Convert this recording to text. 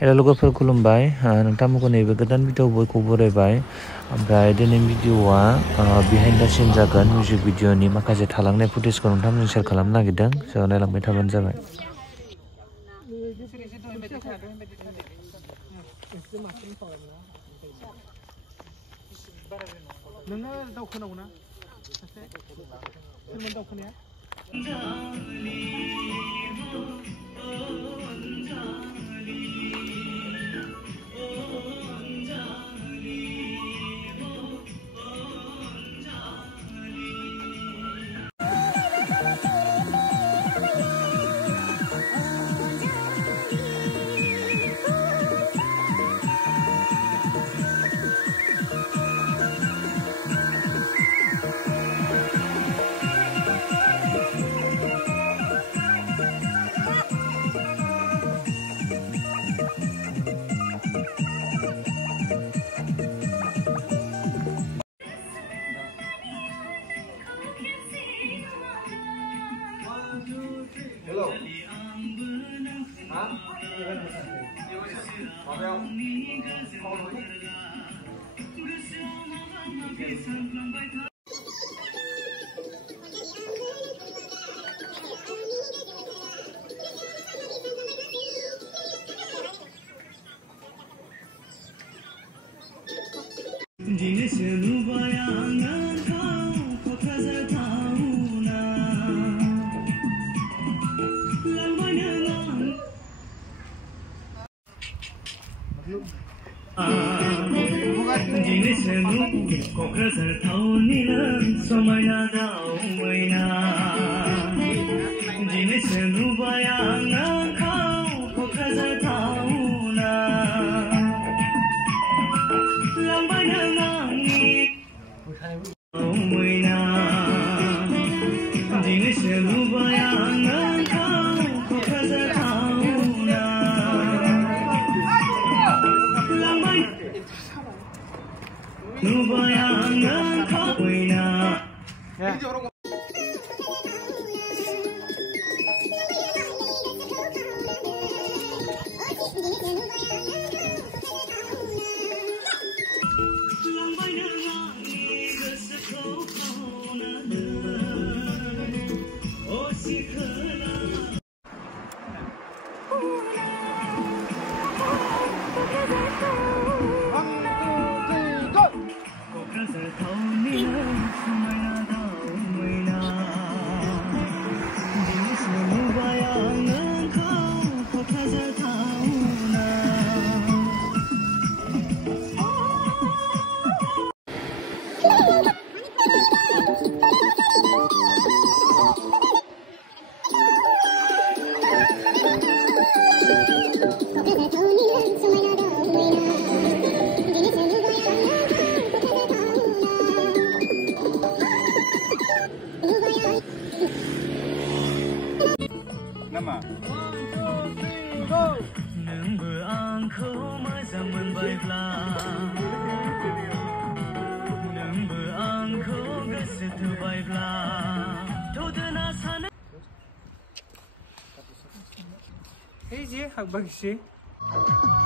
Hello लोगोफोर खुलुमबाय नोंथांमोनखौ नैबे गोदान भिडिअ बयखौ बरायबाय ओमफ्राय दिनैनि भिडिअआ बिहाइन्ड द सिन जागोन मिउजिक भिडिअनि माखासे थालांनाय फुटेजखौ नोंथांमोनजों शेयार खालामनो नागिरदों स' नायलांबाय थाबानो जाबाय नोङो दावखोनांगौ ना सासे सोरमोन दावखोनाया Hello. Hả? Có không? Kokrajhar टाउननिनो समायना दावबायना दिनैसो नुबाय आं नोंखौ क'क्राझार टाउना लांबाय नों आंनि दावबायना दिनैसो नुबाय आं नोंखौ क'क्राझार टाउना लांबाय नुबाय आं नोंखौ बयना लांबाय नों आंनि गोसोखौ खावनानै असे खोला क'क्राझार टाउननिनो समायना दावबायना दिनैसो नुबाय आं नोंखौ क'क्राझार टाउना नोंबो आंखौ मोजां मोनबायब्ला नोंबो आंखौ गोसो थोबायब्ला थ'दोना सानो Hey, Jay, how about you?